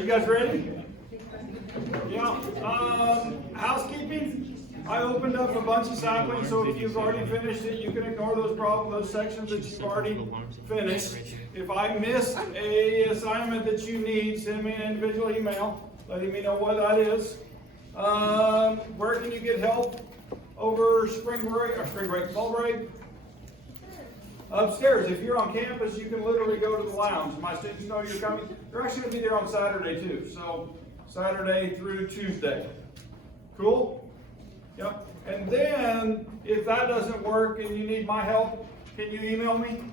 you guys ready? Yeah. Housekeeping. I opened up a bunch of saplings, so if you've already finished it, you can ignore those sections that you've already finished. If I missed a assignment that you need, send me an individual email letting me know what that is. Where can you get help over fall break? Upstairs. If you're on campus, you can literally go to the lounge. My students know you're coming. You're actually going to be there on Saturday too. So Saturday through Tuesday. Cool? Yep. And then, if that doesn't work and you need my help, can you email me?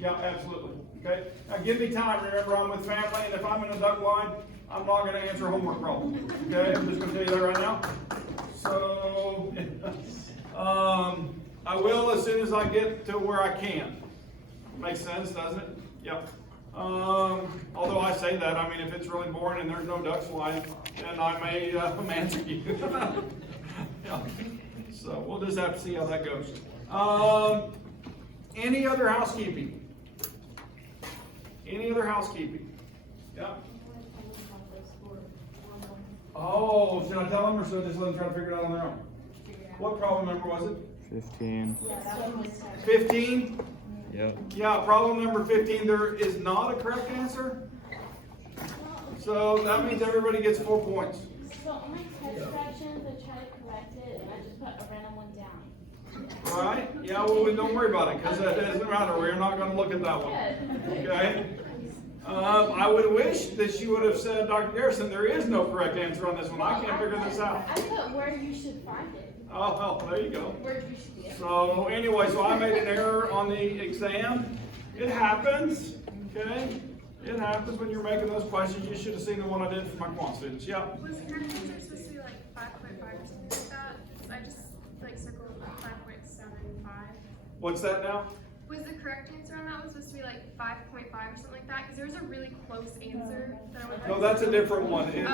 Yeah, absolutely. Okay? Now give me time. Remember, I'm with family, and if I'm in a duck line, I'm not going to answer homework problems. Okay? I'm just going to tell you that right now. So, I will as soon as I get to where I can. Makes sense, doesn't it? Yep. Although I say that, I mean, if it's really boring and there's no ducks flying, then I may answer you. Yeah. So we'll just have to see how that goes. Any other housekeeping? Any other housekeeping? Yeah. Oh, should I tell them or should I just let them try to figure it out on their own? What problem number was it? 15. 15? Yep. Yeah, problem number 15, there is not a correct answer. So that means everybody gets 4 points. So on my test fractions, I try to correct it and I just put a random one down. All right? Yeah, well, don't worry about it because that doesn't matter. We're not going to look at that one. Okay? I would wish that she would have said, Dr. Garrison, there is no correct answer on this one. I can't figure this out. I put where you should find it. Oh, well, there you go. Where you should be. So anyway, so I made an error on the exam. It happens, okay? It happens when you're making those questions. You should have seen the one I did for my quant students. Yeah. Was the correct answer supposed to be like 5.5 or something like that? I just like circled 5.75. What's that now? Was the correct answer on that one supposed to be like 5.5 or something like that? Because there was a really close answer that I would No, that's a different one. okay.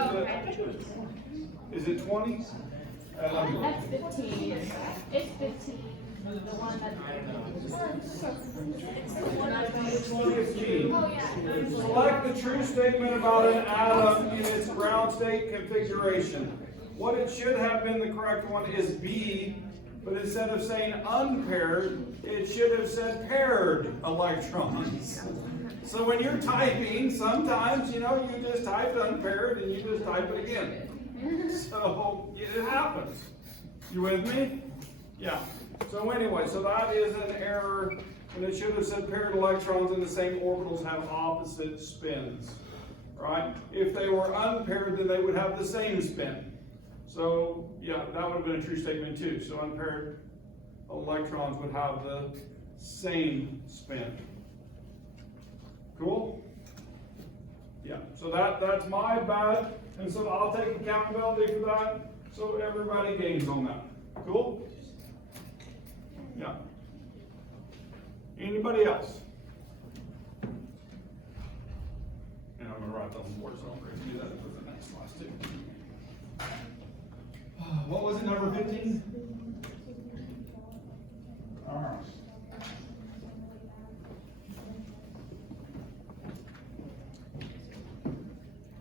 Is it 20? That's 15. It's 15. The one that's 15. Oh yeah. Select the true statement about an atom in its ground state configuration. What it should have been the correct one is B, but instead of saying unpaired, it should have said paired electrons. So when you're typing, sometimes, you just type unpaired and you just type it again. So it happens. You with me? Yeah. So anyway, so that is an error, and it should have said paired electrons in the same orbitals have opposite spins, right? If they were unpaired, then they would have the same spin. So yeah, that would have been a true statement too. So unpaired electrons would have the same spin. Cool? Yeah, so that's my bad, and so I'll take accountability for that, so everybody gains on that. Cool? Yeah. Anybody else? And I'm going to write that on the board, so I'm going to do that for the next class too. What was it, number 15? All right.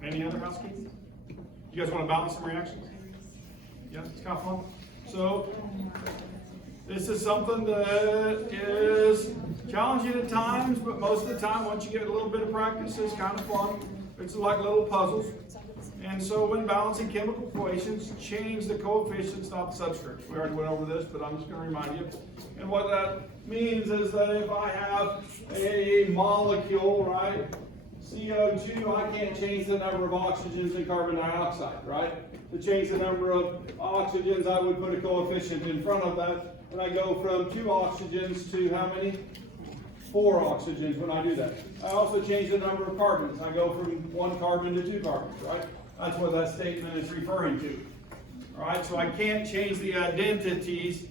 Any other housekeeping? You guys want to balance some reactions? Yeah, it's kind of fun. So, this is something that is challenging at times, but most of the time, once you get a little bit of practice, it's kind of fun. It's like little puzzles. And so when balancing chemical equations, change the coefficients, not the subscripts. We already went over this, but I'm just going to remind you. And what that means is that if I have a molecule, right, CO2, I can't change the number of oxygens in carbon dioxide, right? To change the number of oxygens, I would put a coefficient in front of that. And I go from 2 oxygens to how many? 4 oxygens when I do that. I also change the number of carbons. I go from 1 carbon to 2 carbons, right? That's what that statement is referring to. All right, so I can't change the identities,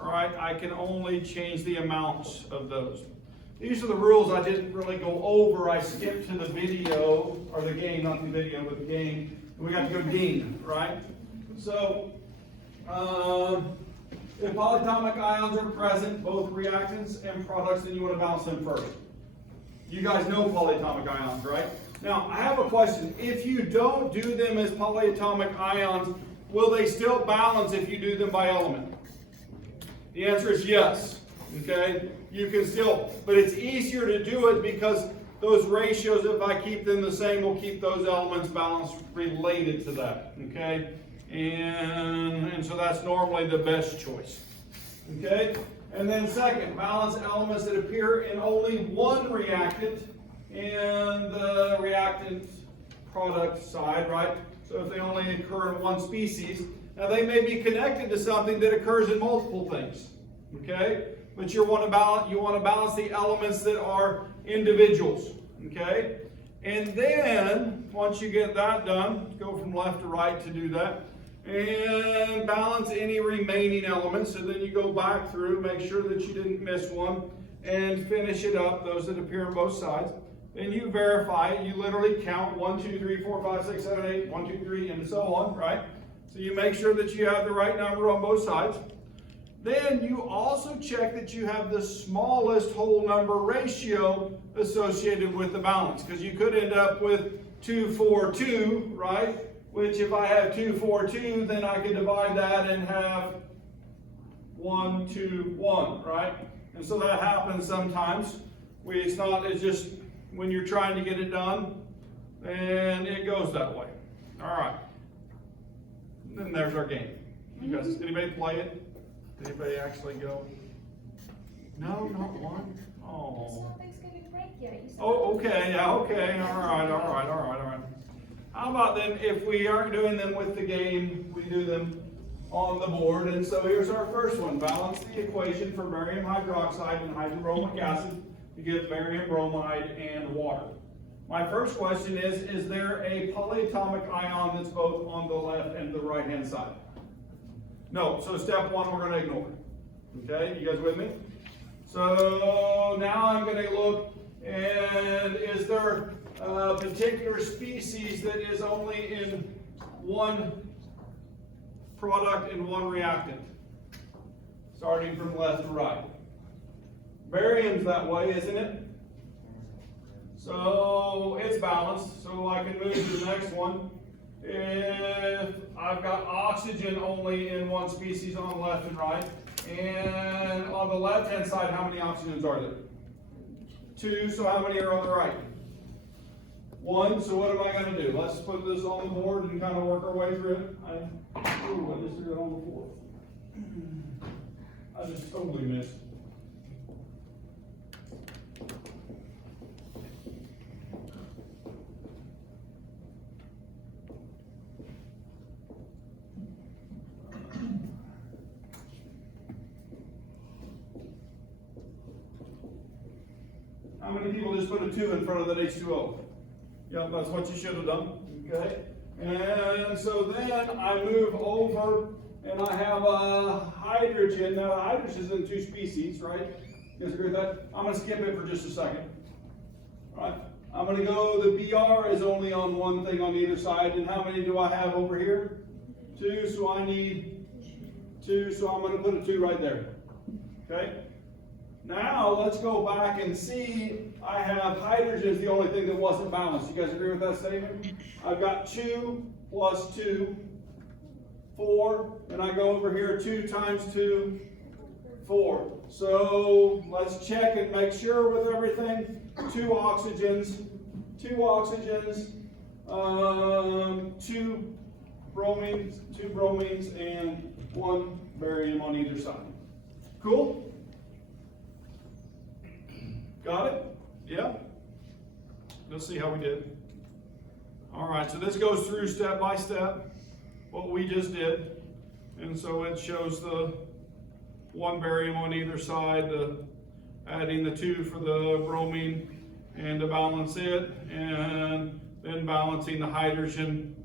all right? I can only change the amounts of those. These are the rules I didn't really go over. I skipped to the video, or the game, not the video, but the game. And we got to go game, right? So, if polyatomic ions are present, both reactants and products, then you want to balance them first. You guys know polyatomic ions, right? Now, I have a question. If you don't do them as polyatomic ions, will they still balance if you do them by element? The answer is yes. Okay? You can still, but it's easier to do it because those ratios, if I keep them the same, will keep those elements balanced related to that. Okay? And so that's normally the best choice. Okay? And then second, balance elements that appear in only one reactant and the reactant product side, right? So if they only occur in one species, now they may be connected to something that occurs in multiple things. Okay? But you want to balance the elements that are individuals. Okay? And then once you get that done, go from left to right to do that. And balance any remaining elements. So then you go back through, make sure that you didn't miss one, and finish it up, those that appear on both sides. Then you verify it. You literally count 1, 2, 3, 4, 5, 6, 7, 8, 1, 2, 3, and so on, right? So you make sure that you have the right number on both sides. Then you also check that you have the smallest whole number ratio associated with the balance, because you could end up with 2, 4, 2, right? Which if I have 2, 4, 2, then I could divide that and have 1, 2, 1, right? And so that happens sometimes. It's just when you're trying to get it done, and it goes that way. All right. And then there's our game. You guys, anybody play it? Anybody actually go? No, not one. Oh. Something's gonna break yet. Oh, okay, yeah, okay. All right. How about then, if we aren't doing them with the game, we do them on the board. And so here's our first one. Balance the equation for barium hydroxide and hydrobromic acid to give barium bromide and water. My first question is there a polyatomic ion that's both on the left and the right hand side? No, so step one we're going to ignore. Okay, you guys with me? So now I'm going to look, and is there a particular species that is only in one product and one reactant? Starting from left to right. Barium's that way, isn't it? So it's balanced, so I can move to the next one. If I've got oxygen only in one species on the left and right, and on the left hand side, how many oxygens are there? 2, so how many are on the right? 1, so what am I going to do? Let's put this on the board and kind of work our way through it. I just threw it on the floor. I just totally missed. How many people just put a 2 in front of that H2O? Yeah, that's what you should have done. Okay? And so then I move over and I have a hydrogen. Now, the hydrogen is in 2 species, right? You guys agree with that? I'm going to skip it for just a second. All right? I'm going to go, the BR is only on one thing on either side. And how many do I have over here? 2, so I need 2, so I'm going to put a 2 right there. Okay? Now, let's go back and see, I have hydrogen is the only thing that wasn't balanced. You guys agree with that statement? I've got 2 plus 2, 4, and I go over here, 2 times 2, 4. So, let's check and make sure with everything. 2 oxygens, 2 bromines, and 1 barium on either side. Cool? Got it? Yeah? Let's see how we did. All right, so this goes through step by step what we just did. And so it shows the 1 barium on either side, adding the 2 for the bromine and to balance it, and then balancing the hydrogen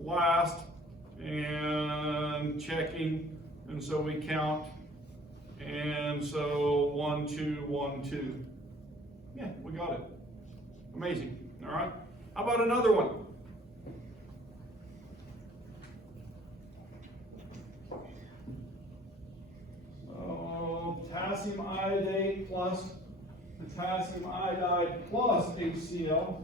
last and checking. And so we count. And so 1, 2, 1, 2. Yeah, we got it. Amazing. All right. How about another one? So potassium iodate plus potassium iodide plus HCl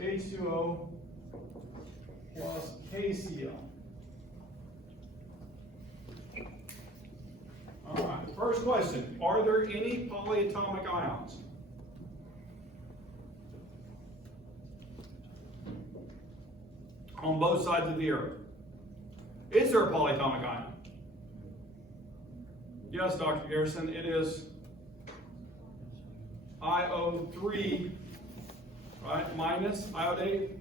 H2O plus KCl. All right, first question, are there any polyatomic ions? On both sides of the arrow. Is there a polyatomic ion? Yes, Dr. Garrison, it is IO3, right, minus iodate.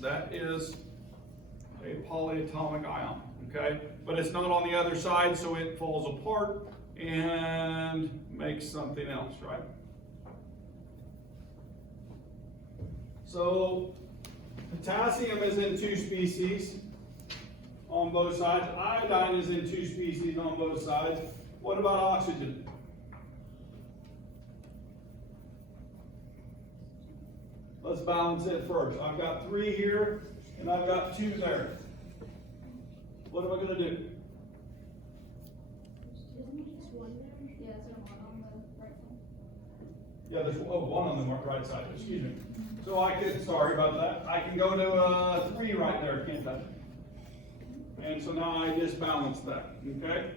That is a polyatomic ion, okay? But it's not on the other side, so it falls apart and makes something else, right? So potassium is in 2 species on both sides. Iodine is in 2 species on both sides. What about oxygen? Let's balance it first. I've got 3 here, and I've got 2 there. What am I going to do? Yeah, there's 1 on the right side, excuse me. So I could, sorry about that, I can go to 3 right there, can't I? And so now I just balanced that, okay?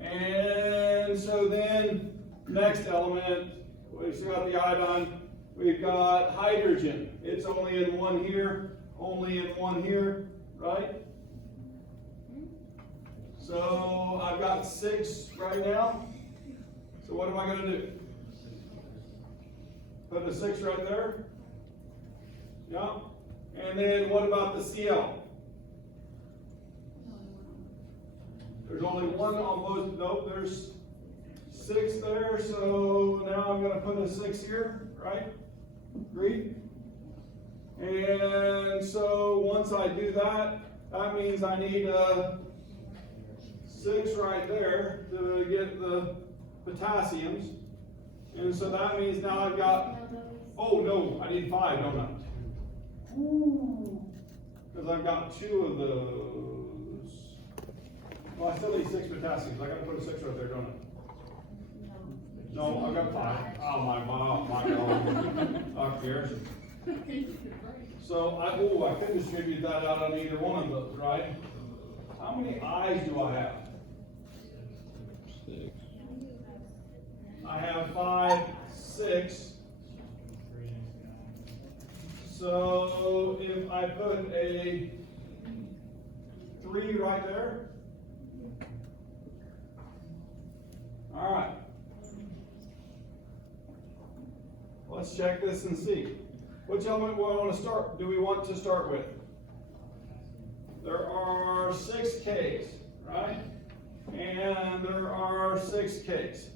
And so then, next element, we've got the iodine, we've got hydrogen. It's only in 1 here, only in 1 here, right? So I've got 6 right now. So what am I going to do? Put a 6 right there. Yeah. And then what about the Cl? There's only 1 on both. Nope, there's 6 there. So now I'm going to put a 6 here, right? Agreed? And so once I do that, that means I need a 6 right there to get the potassiums. And so that means now I've got, oh no, I need 5, don't I? Because I've got 2 of those. Well, I still need 6 potassiums. I got to put a 6 right there, don't I? No, I've got 5. Oh my God, Dr. Garrison. So I could distribute that out on either one of those, right? How many I's do I have? 6. I have 5, 6. So if I put a 3 right there, all right. Let's check this and see. Which element do we want to start with? There are 6 Ks, right? And there are 6 Ks.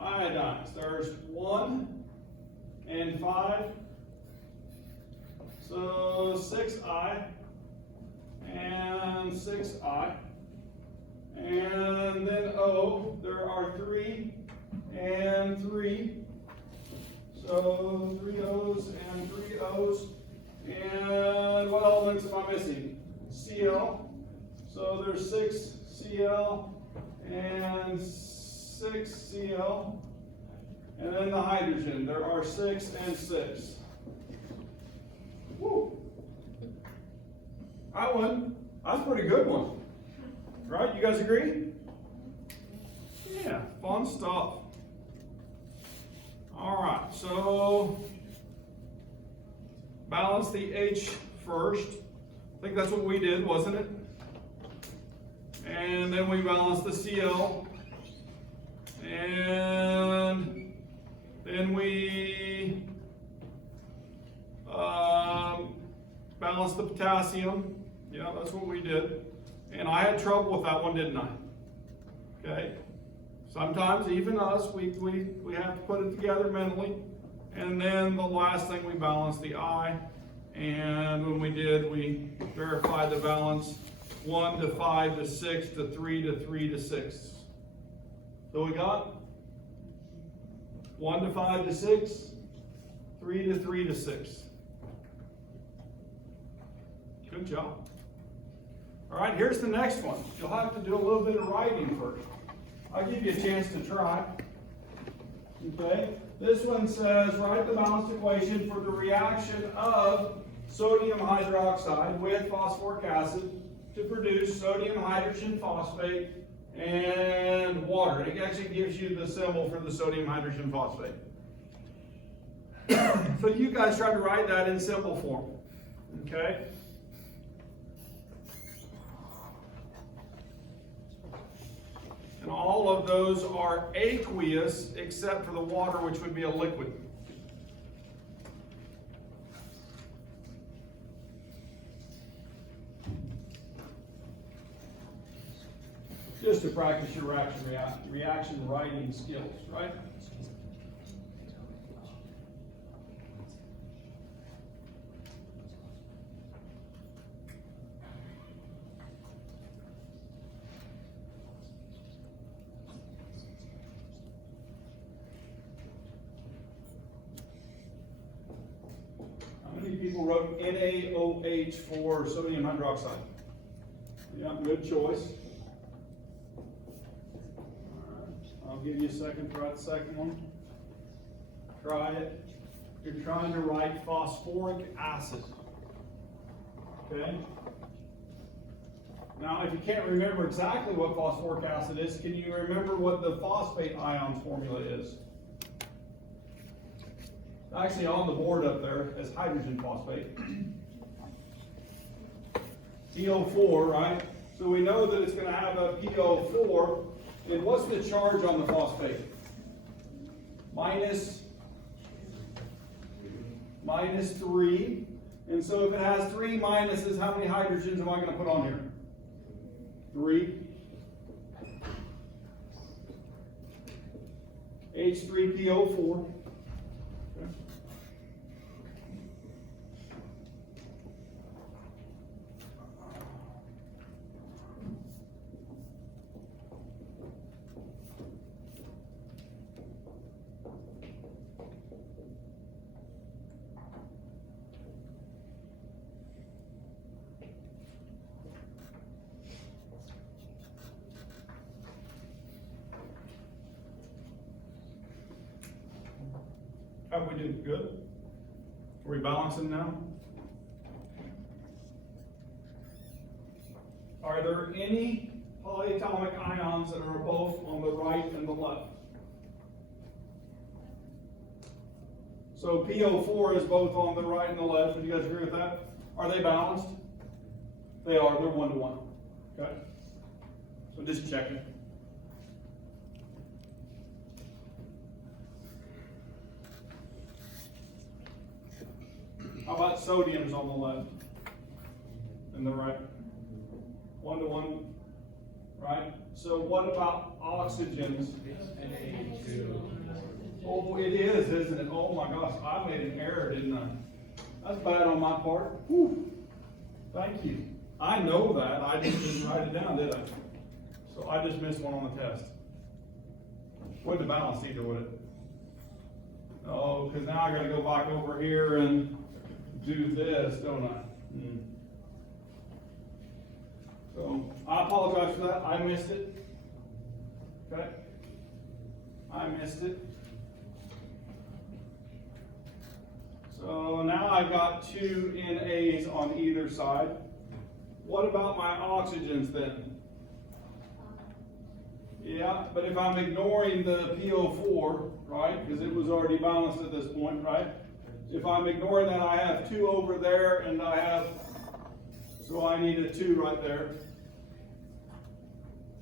Iodines, there's 1 and 5. So 6I and 6I. And then O, there are 3 and 3. So 3 O's and 3 O's. And what elements am I missing? Cl. So there's 6 Cl and 6 Cl. And then the hydrogen, there are 6 and 6. Woo. That one, that's a pretty good one. Right? You guys agree? Yeah, fun stuff. All right, so balance the H first. I think that's what we did, wasn't it? And then we balance the Cl. And then we balance the potassium. Yeah, that's what we did. And I had trouble with that one, didn't I? Okay. Sometimes even us, we have to put it together mentally. And then the last thing, we balanced the I. And when we did, we verified the balance 1 to 5 to 6 to 3 to 3 to 6. So we got 1 to 5 to 6, 3 to 3 to 6. Good job. All right, here's the next one. You'll have to do a little bit of writing first. I'll give you a chance to try. Okay? This one says, write the balanced equation for the reaction of sodium hydroxide with phosphoric acid to produce sodium hydrogen phosphate and water. It actually gives you the symbol for the sodium hydrogen phosphate. So you guys try to write that in simple form, okay? And all of those are aqueous except for the water, which would be a liquid. Just to practice your reaction writing skills, right? How many people wrote NaOH for sodium hydroxide? Yeah, good choice. I'll give you a second to write the second one. Try it. You're trying to write phosphoric acid. Okay? Now, if you can't remember exactly what phosphoric acid is, can you remember what the phosphate ions formula is? Actually, on the board up there is hydrogen phosphate. PO4, right? So we know that it's going to have a PO4. And what's the charge on the phosphate? Minus 3. And so if it has 3 minuses, how many hydrogens am I going to put on here? 3. H3PO4. Okay. How we do? Good? Are we balancing now? Are there any polyatomic ions that are both on the right and the left? So PO4 is both on the right and the left. Would you guys agree with that? Are they balanced? They are. They're 1 to 1. Okay? So just checking. How about sodiums on the left and the right? 1 to 1, right? So what about oxygens? Oh, it is, isn't it? Oh my gosh, I made an error, didn't I? That's bad on my part. Whew. Thank you. I know that. I just didn't write it down, did I? So I just missed one on the test. Wouldn't have balanced either, would it? Oh, because now I got to go back over here and do this, don't I? So I apologize for that. I missed it. Okay? I missed it. So now I've got 2 NAs on either side. What about my oxygens then? Yeah, but if I'm ignoring the PO4, right, because it was already balanced at this point, right? If I'm ignoring that, I have 2 over there, and I have, so I need a 2 right there.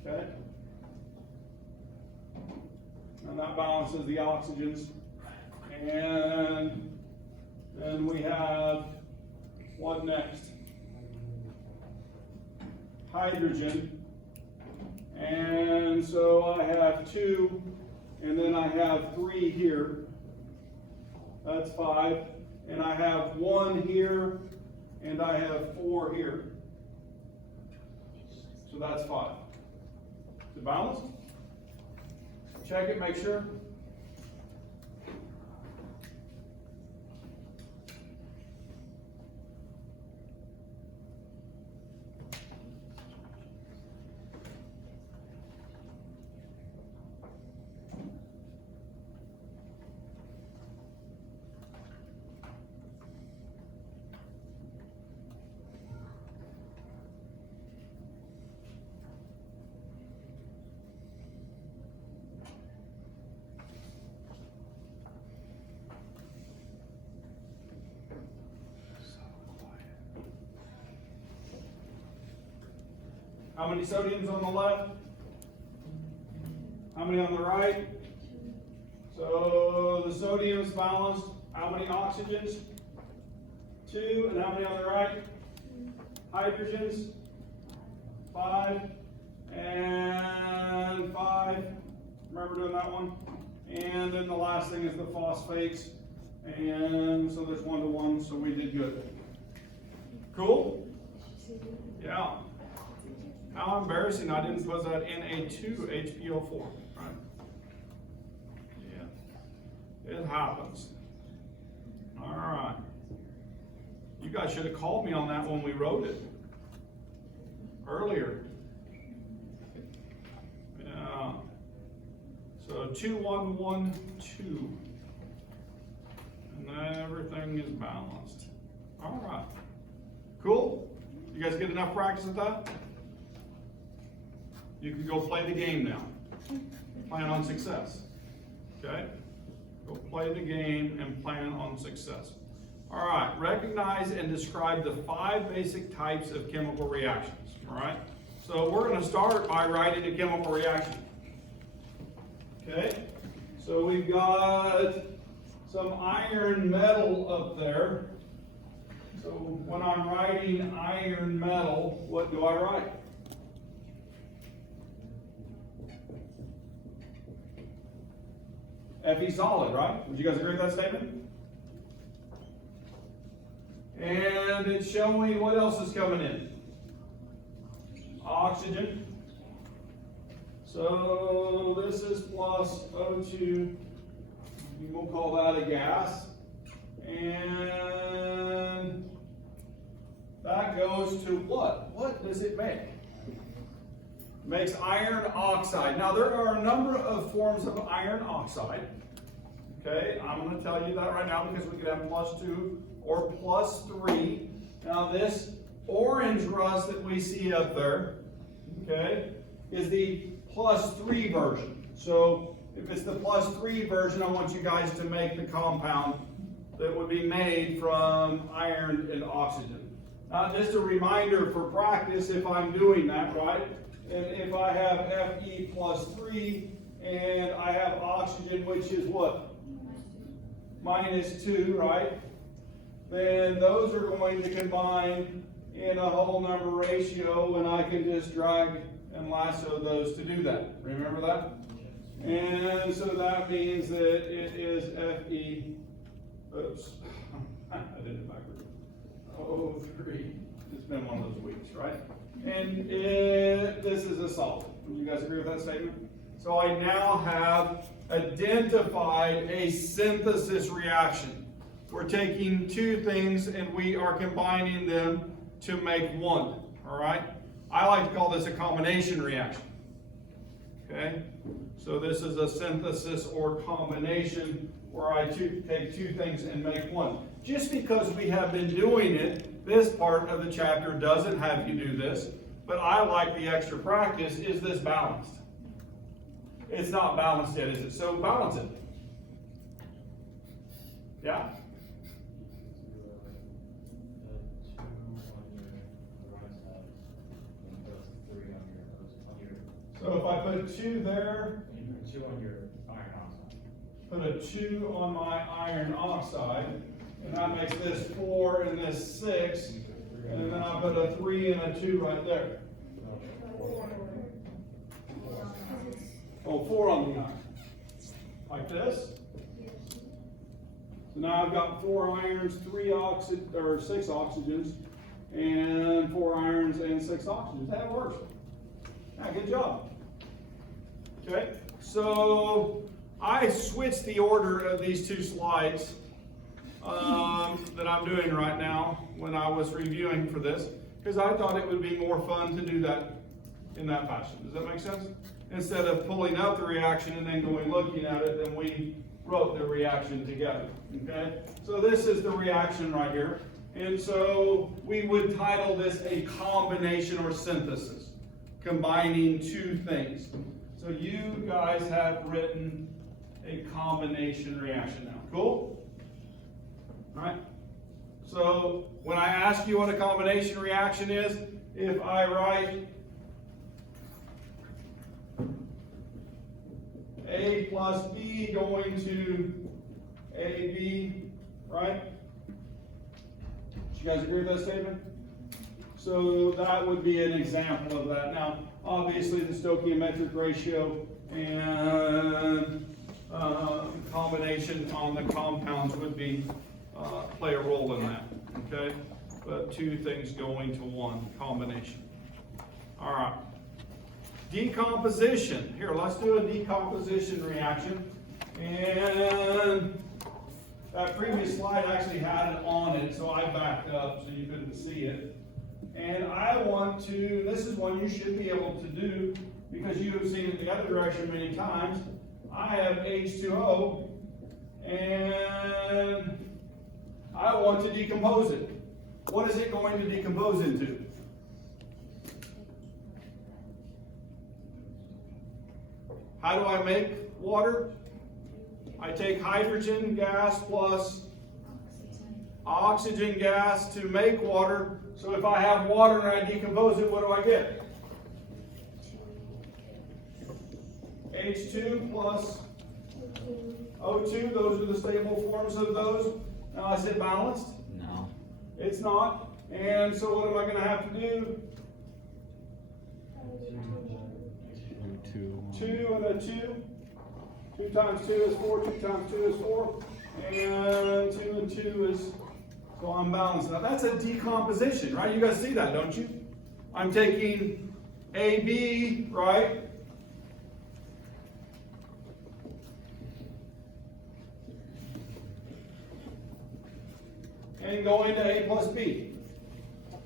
Okay? And that balances the oxygens. And then we have, what next? Hydrogen. And so I have 2, and then I have 3 here. That's 5. And I have 1 here, and I have 4 here. So that's 5. Is it balanced? Check it, make sure. How many sodiums on the left? How many on the right? So the sodium's balanced. How many oxygens? 2. And how many on the right? Hydrogens? 5. And 5. Remember doing that one? And then the last thing is the phosphates. And so there's 1 to 1, so we did good. Cool? Yeah. How embarrassing I didn't put that Na2HPO4, right? Yeah. It happens. All right. You guys should have called me on that when we wrote it earlier. Yeah. So 2112. And everything is balanced. All right. Cool? You guys get enough practice at that? You can go play the game now. Plan on success. Okay? Go play the game and plan on success. All right, recognize and describe the 5 basic types of chemical reactions. All right? So we're going to start by writing a chemical reaction. Okay? So we've got some iron metal up there. So when I'm writing iron metal, what do I write? Fe solid, right? Would you guys agree with that statement? And it's showing what else is coming in? Oxygen. So this is plus O2. We'll call that a gas. And that goes to what? What does it make? Makes iron oxide. Now there are a number of forms of iron oxide. Okay, I'm going to tell you that right now because we could have +2 or +3. Now this orange rust that we see up there, okay, is the +3 version. So if it's the +3 version, I want you guys to make the compound that would be made from iron and oxygen. Now just a reminder for practice, if I'm doing that, right? And if I have Fe +3 and I have oxygen, which is what? -2, right? Then those are going to combine in a whole number ratio, and I can just drag and lasso those to do that. Remember that? And so that means that it is Fe, oops, I did it backwards. O3. It's been one of those weeks, right? And this is a solid. Would you guys agree with that statement? So I now have identified a synthesis reaction. We're taking 2 things and we are combining them to make 1. All right? I like to call this a combination reaction. Okay? So this is a synthesis or combination where I take 2 things and make 1. Just because we have been doing it, this part of the chapter doesn't have you do this, but I like the extra practice. Is this balanced? It's not balanced yet, is it? So balance it. Yeah? So if I put a 2 there, You put 2 on your iron oxide. put a 2 on my iron oxide, and that makes this 4 and this 6, and then I put a 3 and a 2 right there. Oh, 4 on the iron. Like this. So now I've got 4 irons, 6 oxygens, and 4 irons and 6 oxygens. That works. Yeah, good job. Okay, so I switched the order of these 2 slides that I'm doing right now when I was reviewing for this, because I thought it would be more fun to do that in that fashion. Does that make sense? Instead of pulling out the reaction and then going looking at it, then we wrote the reaction together. Okay, so this is the reaction right here, and so we would title this a combination or synthesis, combining 2 things. So you guys have written a combination reaction now. Cool? All right? So when I ask you what a combination reaction is, if I write A plus B going to AB, right? You guys agree with that statement? So that would be an example of that. Now, obviously, the stoichiometric ratio and combination on the compounds would be play a role in that. Okay, but two things going to one combination. All right. Decomposition. Here, let's do a decomposition reaction. And that previous slide actually had it on it, so I backed up so you couldn't see it. And I want to, this is one you should be able to do because you have seen it the other direction many times. I have H2O and I want to decompose it. What is it going to decompose into? How do I make water? I take hydrogen gas plus oxygen gas to make water. So if I have water and I decompose it, what do I get? H2 plus O2, those are the stable forms of those. Now is it balanced? No. It's not. And so what am I going to have to do? 2 and a 2. 2 times 2 is 4, 2 times 2 is 4. And 2 and 2 is, so I'm balanced. Now that's a decomposition, right? You guys see that, don't you? I'm taking AB, right? And going to A plus B.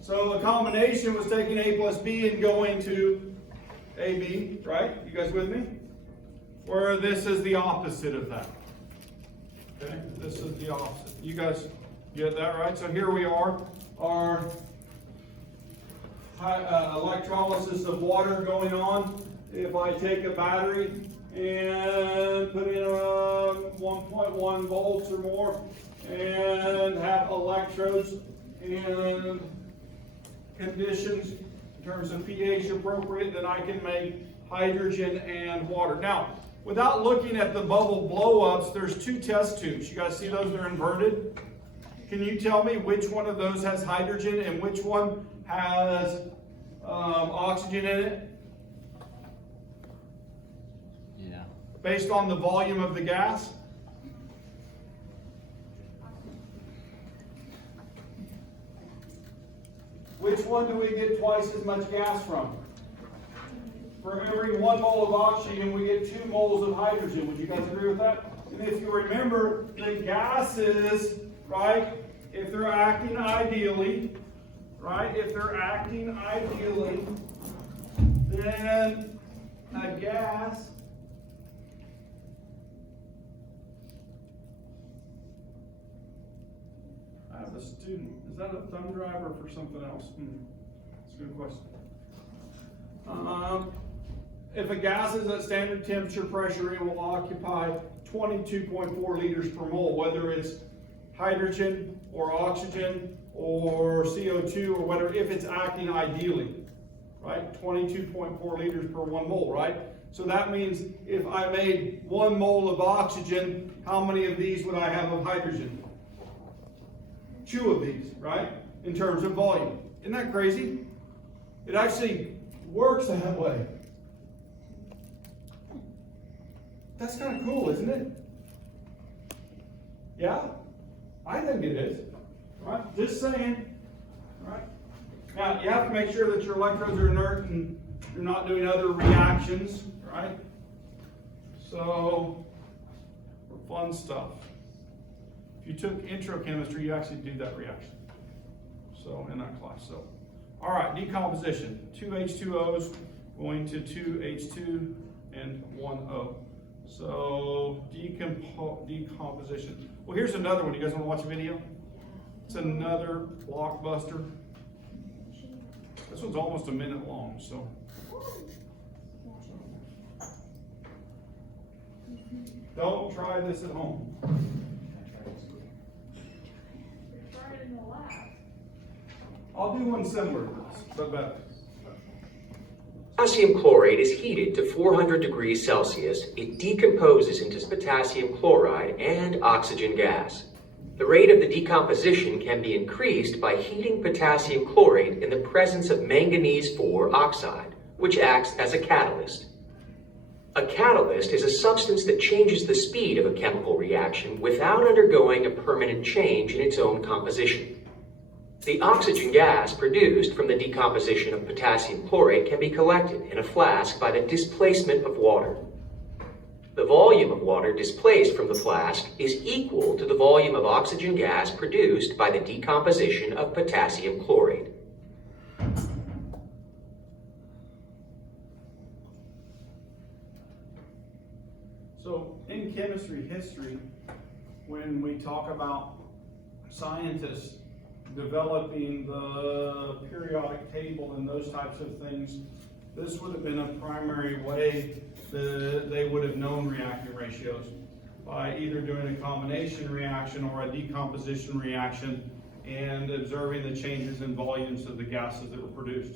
So the combination was taking A plus B and going to AB, right? You guys with me? Where this is the opposite of that. Okay, this is the opposite. You guys get that right? So here we are, our electrolysis of water going on. If I take a battery and put in 1.1 volts or more and have electrodes and conditions in terms of pH appropriate, then I can make hydrogen and water. Now, without looking at the bubble blow-ups, there's 2 test tubes. You guys see those? They're inverted. Can you tell me which one of those has hydrogen and which one has oxygen in it? Yeah. Based on the volume of the gas? Which one do we get twice as much gas from? For every 1 mole of oxygen, we get 2 moles of hydrogen. Would you guys agree with that? And if you remember, the gases, right, if they're acting ideally, right, if they're acting ideally, then a gas I have a student. Is that a thumb drive or for something else? That's a good question. If a gas is at standard temperature pressure, it will occupy 22.4 liters per mole, whether it's hydrogen or oxygen or CO2 or whatever, if it's acting ideally, right? 22.4 liters per 1 mole, right? So that means if I made 1 mole of oxygen, how many of these would I have of hydrogen? 2 of these, right? In terms of volume. Isn't that crazy? It actually works that way. That's kind of cool, isn't it? Yeah? I think it is. Right? Just saying. Right? Now, you have to make sure that your electrodes are inert and you're not doing other reactions, right? So, fun stuff. If you took intro chemistry, you actually do that reaction. So, in that class. So, all right, decomposition. 2 H2Os going to 2 H2 and 1 O. So, decomposition. Well, here's another one. You guys want to watch a video? It's another blockbuster. This one's almost a minute long, so. Don't try this at home. Try it in the lab. I'll do one similar to this, but better. Potassium chlorate is heated to 400 degrees Celsius. It decomposes into potassium chloride and oxygen gas. The rate of the decomposition can be increased by heating potassium chlorate in the presence of manganese 4 oxide, which acts as a catalyst. A catalyst is a substance that changes the speed of a chemical reaction without undergoing a permanent change in its own composition. The oxygen gas produced from the decomposition of potassium chlorate can be collected in a flask by the displacement of water. The volume of water displaced from the flask is equal to the volume of oxygen gas produced by the decomposition of potassium chlorate. So in chemistry history, when we talk about scientists developing the periodic table and those types of things, this would have been a primary way that they would have known reactant ratios, by either doing a combination reaction or a decomposition reaction and observing the changes in volumes of the gases that were produced.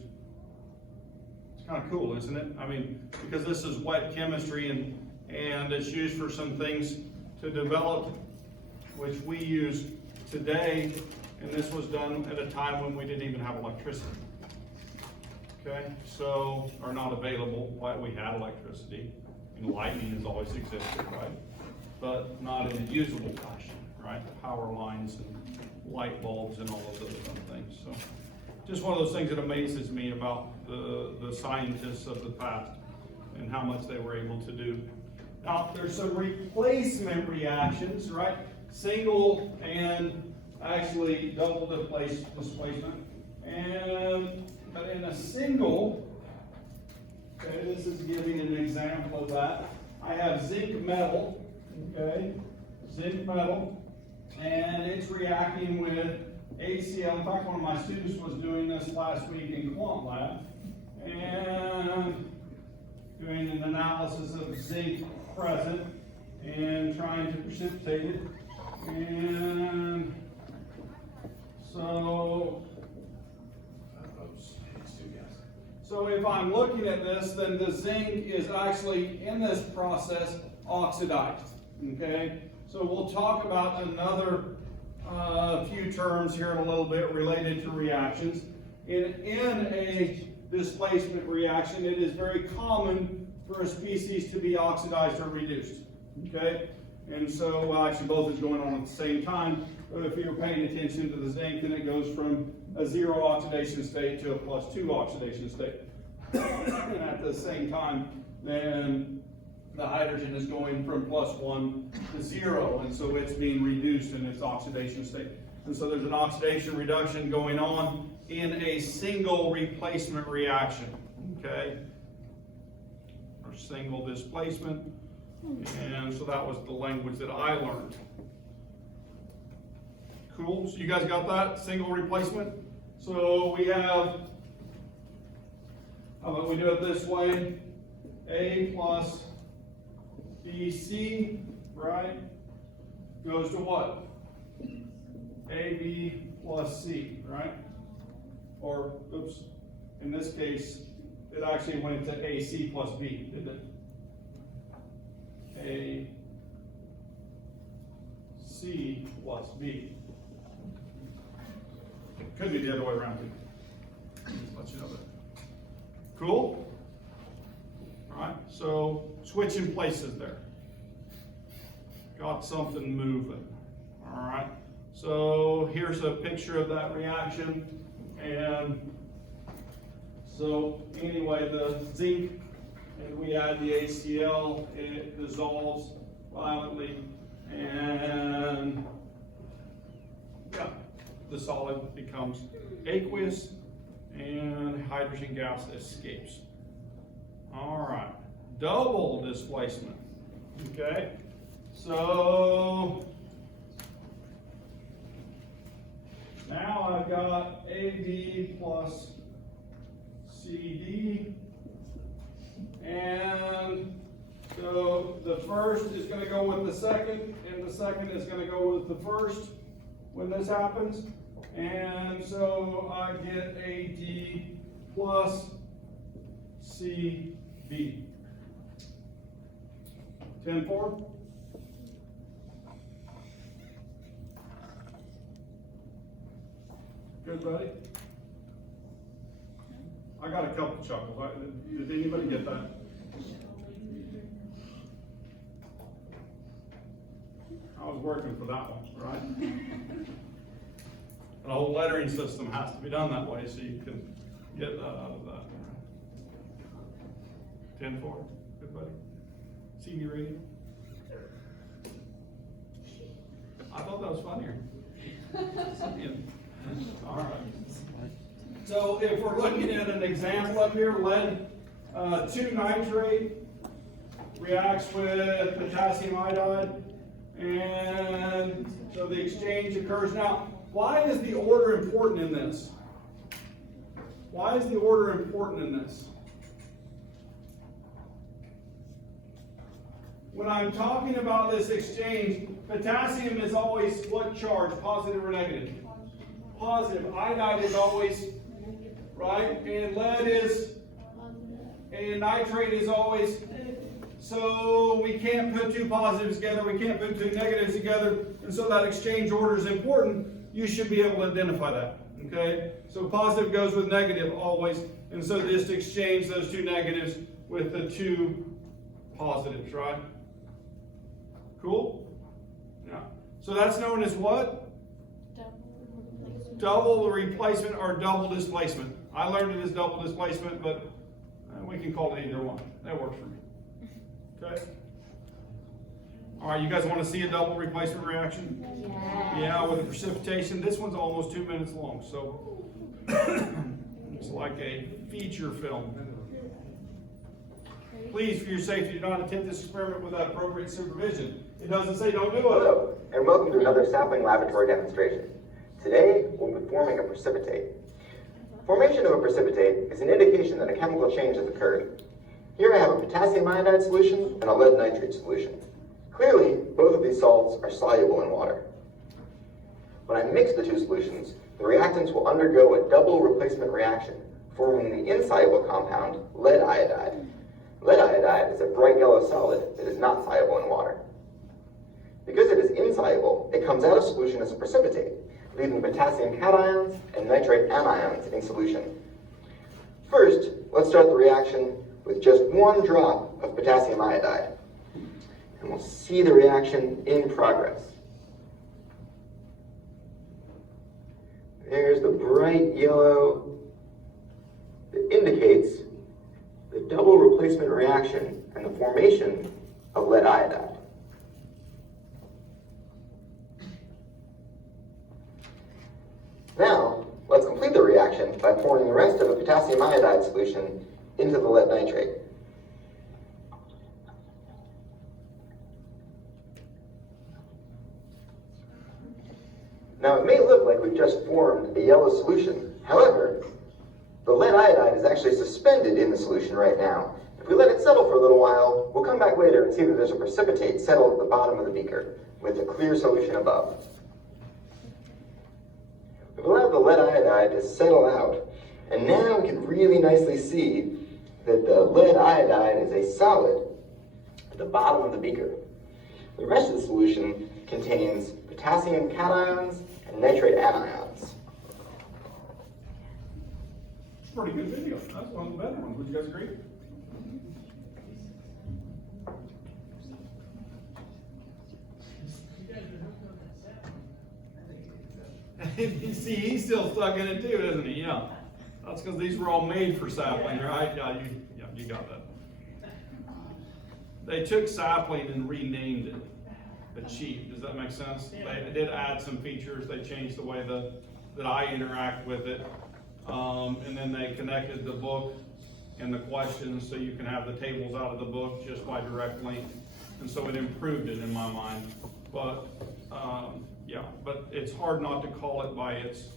It's kind of cool, isn't it? I mean, because this is wet chemistry and it's used for some things to develop, which we use today, and this was done at a time when we didn't even have electricity. Okay, so, or not available, why we had electricity, and lightning has always existed, right? But not in a usable fashion, right? Power lines and light bulbs and all those other fun things. So, just one of those things that amazes me about the scientists of the past and how much they were able to do. Now, there's some replacement reactions, right? Single and actually double displacement. But in a single, okay, this is giving an example of that. I have zinc metal, okay, zinc metal, and it's reacting with HCl. In fact, one of my students was doing this last week in quant lab, and doing an analysis of zinc present and trying to precipitate it. And so, so if I'm looking at this, then the zinc is actually in this process oxidized, okay? So we'll talk about another few terms here in a little bit related to reactions. In a displacement reaction, it is very common for a species to be oxidized or reduced, okay? And so, well, actually both is going on at the same time. But if you're paying attention to the zinc, then it goes from a 0 oxidation state to a +2 oxidation state. And at the same time, then the hydrogen is going from +1 to 0, and so it's being reduced in its oxidation state. And so there's an oxidation reduction going on in a single replacement reaction, okay? Or single displacement. And so that was the language that I learned. Cool, so you guys got that? Single replacement? So we have, how about we do it this way? A plus BC, right, goes to what? AB plus C, right? Or, oops, in this case, it actually went to AC plus B, didn't it? A C plus B. Could be the other way around. Just let you know that. Cool? Alright, so switching places there. Got something moving. Alright, so here's a picture of that reaction. And so anyway, the zinc, and we add the HCl, it dissolves violently, and yeah, the solid becomes aqueous, and hydrogen gas escapes. All right, double displacement. Okay, so now I've got AD plus CD. And so the first is going to go with the second, and the second is going to go with the first when this happens. And so I get AD plus CB. 10-4. Good, buddy? I got a couple chuckles. Did anybody get that? I was working for that one, right? The whole lettering system has to be done that way so you can get that out of that. 10-4. Good, buddy? CD rating? I thought that was funnier. All right. So if we're looking at an example up here, lead 2 nitrate reacts with potassium iodide, and so the exchange occurs. Now, why is the order important in this? Why is the order important in this? When I'm talking about this exchange, potassium is always what charge? Positive or negative? Positive. Iodide is always, right? And lead is, and nitrate is always, so we can't put two positives together, we can't put two negatives together, and so that exchange order is important. You should be able to identify that, okay? So positive goes with negative always, and so just exchange those two negatives with the two positives, right? Cool? Yeah. So that's known as what? Double replacement or double displacement. I learned it as double displacement, but we can call it either one. That works for me. Okay? All right, you guys want to see a double replacement reaction? Yeah, with a precipitation. This one's almost 2 minutes long, so it's like a feature film. Please, for your safety, do not attempt this experiment without appropriate supervision. It doesn't say don't do it. Hello, and welcome to another sampling laboratory demonstration. Today, we'll be forming a precipitate. Formation of a precipitate is an indication that a chemical change has occurred. Here I have a potassium iodide solution and a lead nitrate solution. Clearly, both of these salts are soluble in water. When I mix the two solutions, the reactants will undergo a double replacement reaction, forming the insoluble compound lead iodide. Lead iodide is a bright yellow solid that is not soluble in water. Because it is insoluble, it comes out of solution as a precipitate, leaving potassium cations and nitrate anions in solution. First, let's start the reaction with just 1 drop of potassium iodide. And we'll see the reaction in progress. There's the bright yellow that indicates the double replacement reaction and the formation of lead iodide. Now, let's complete the reaction by pouring the rest of the potassium iodide solution into the lead nitrate. Now, it may look like we've just formed a yellow solution. However, the lead iodide is actually suspended in the solution right now. If we let it settle for a little while, we'll come back later and see that there's a precipitate settled at the bottom of the beaker with a clear solution above. We've allowed the lead iodide to settle out, and now we can really nicely see that the lead iodide is a solid at the bottom of the beaker. The rest of the solution contains potassium cations and nitrate anions. It's a pretty good video. That's one of the better ones. Would you guys agree? You see, he's still stuck in it too, isn't he? Yeah. That's because these were all made for sapling, right? Yeah, you got that. They took sapling and renamed it a cheat. Does that make sense? They did add some features. They changed the way that I interact with it. And then they connected the book and the questions so you can have the tables out of the book just by direct link. And so it improved it in my mind. But yeah, but it's hard not to call it by its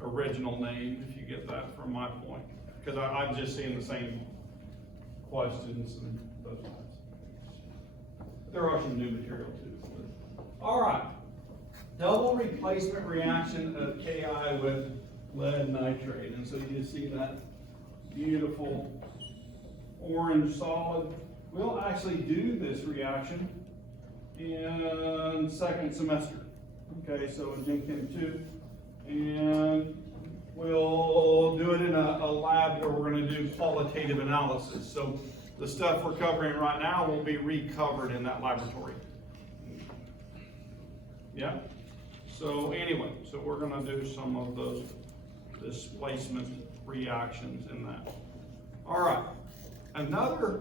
original name, if you get that from my point. Because I'm just seeing the same questions and those ones. There are some new material too. All right, double replacement reaction of Ki with lead nitrate. And so you see that beautiful orange solid. We'll actually do this reaction in second semester. Okay, so in Gen Chem 2. And we'll do it in a lab where we're going to do qualitative analysis. So the stuff we're covering right now will be recovered in that laboratory. Yeah? So anyway, so we're going to do some of those displacement reactions in that. All right. Another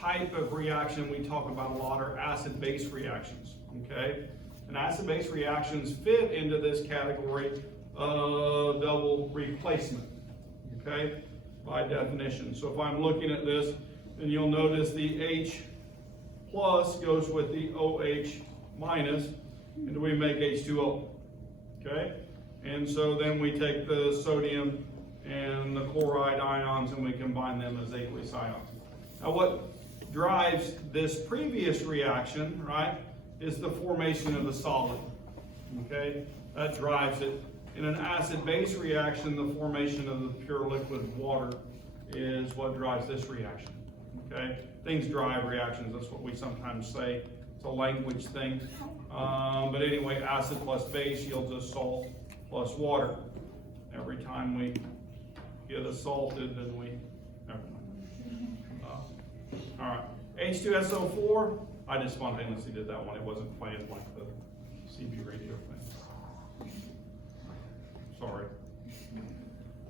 type of reaction we talk about a lot are acid-base reactions. Okay? And acid-base reactions fit into this category of double replacement. Okay? By definition. So if I'm looking at this, then you'll notice the H plus goes with the OH minus, and we make H2O. Okay? And so then we take the sodium and the chloride ions and we combine them as aqueous ions. Now what drives this previous reaction, right, is the formation of the solid. Okay? That drives it. In an acid-base reaction, the formation of the pure liquid water is what drives this reaction. Okay? Things drive reactions, that's what we sometimes say. It's a language thing. But anyway, acid plus base yields us salt plus water. Every time we get assaulted, then we, never mind. All right, H2SO4, I just spontaneously did that one. It wasn't planned like the CB radio thing. Sorry.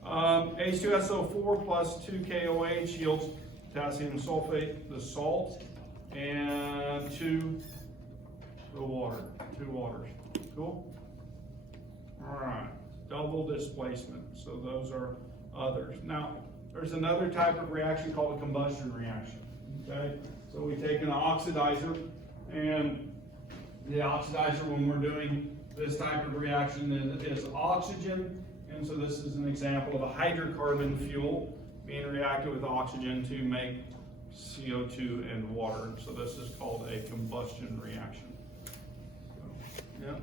H2SO4 plus 2KOH yields potassium sulfate, the salt, and the water, 2 waters. Cool? All right, double displacement. So those are others. Now, there's another type of reaction called a combustion reaction. Okay? So we take an oxidizer, and the oxidizer, when we're doing this type of reaction, is oxygen. And so this is an example of a hydrocarbon fuel being reacted with oxygen to make CO2 and water. So this is called a combustion reaction. So, yeah.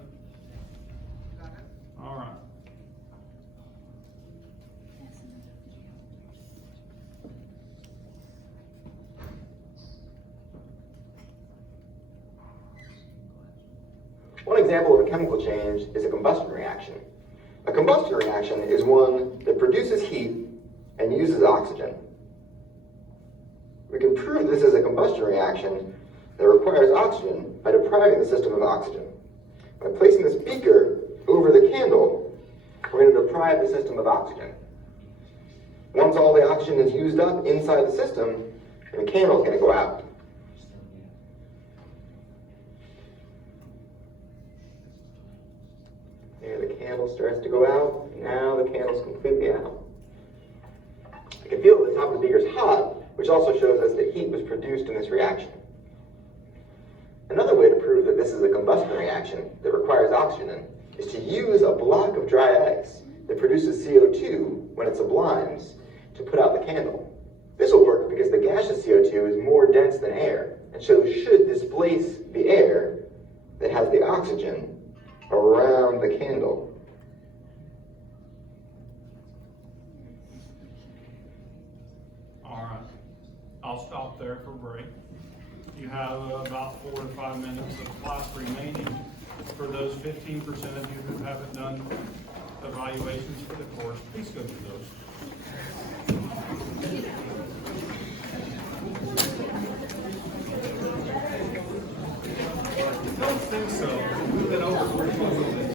All right. One example of a chemical change is a combustion reaction. A combustion reaction is one that produces heat and uses oxygen. We can prove this is a combustion reaction that requires oxygen by depriving the system of oxygen. By placing this beaker over the candle, we're going to deprive the system of oxygen. Once all the oxygen is used up inside the system, the candle is going to go out. There, the candle starts to go out, and now the candle's completely out. I can feel that the top of the beaker is hot, which also shows us that heat was produced in this reaction. Another way to prove that this is a combustion reaction that requires oxygen is to use a block of dry ice that produces CO2 when it sublimes to put out the candle. This will work because the gaseous CO2 is more dense than air, and so should displace the air that has the oxygen around the candle. All right. I'll stop there for break. You have about 4 to 5 minutes of class remaining. For those 15% of you who haven't done evaluations for the course, please go through those.